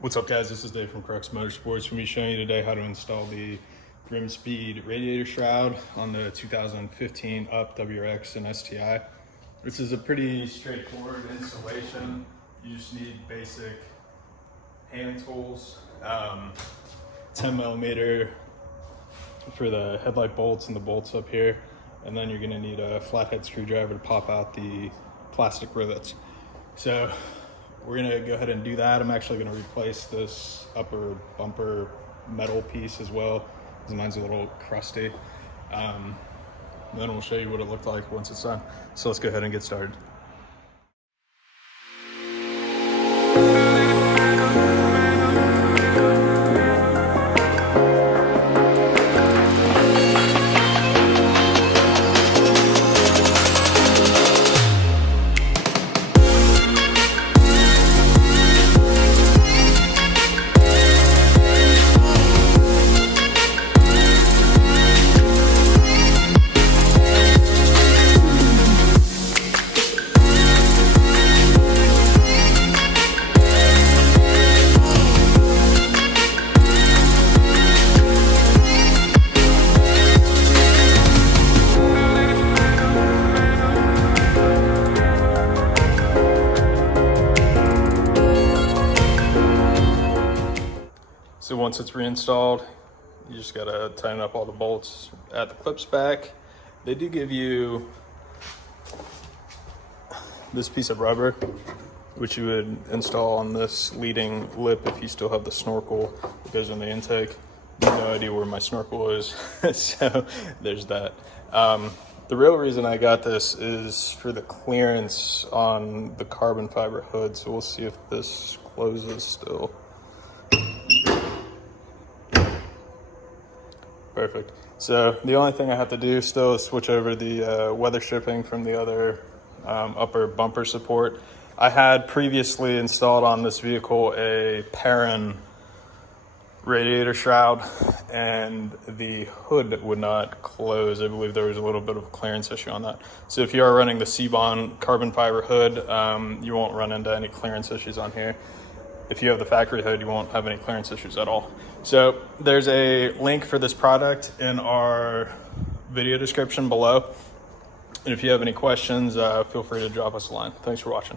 What's up, guys? This is Dave from Crux Motorsports. We're going to be showing you today how to install the Grimmspeed Radiator Shroud on the 2015 Up WRX and STi. This is a pretty straightforward installation. You just need basic hand tools, 10mm for the headlight bolts and the bolts up here, and then you're going to need a flathead screwdriver to pop out the plastic rivets. So we're gonna go ahead and do that. I'm actually gonna replace this upper bumper metal piece as well, because mine's a little crusty. Then we'll show you what it looked like once it's done. So let's go ahead and get started. So once it's reinstalled, you just gotta tighten up all the bolts, add the clips back. They do give you this piece of rubber, which you would install on this leading lip if you still have the snorkel that goes in the intake. No idea where my snorkel is, so there's that. The real reason I got this is for the clearance on the carbon fiber hood, so we'll see if this closes still. Perfect. So the only thing I have to do still is switch over the weather stripping from the other upper bumper support. I had previously installed on this vehicle a Perrin radiator shroud, and the hood would not close. I believe there was a little bit of a clearance issue on that. So if you are running the C-Bond carbon fiber hood, you won't run into any clearance issues on here. If you have the factory hood, you won't have any clearance issues at all. So there's a link for this product in our video description below. And if you have any questions, feel free to drop us a line. Thanks for watching.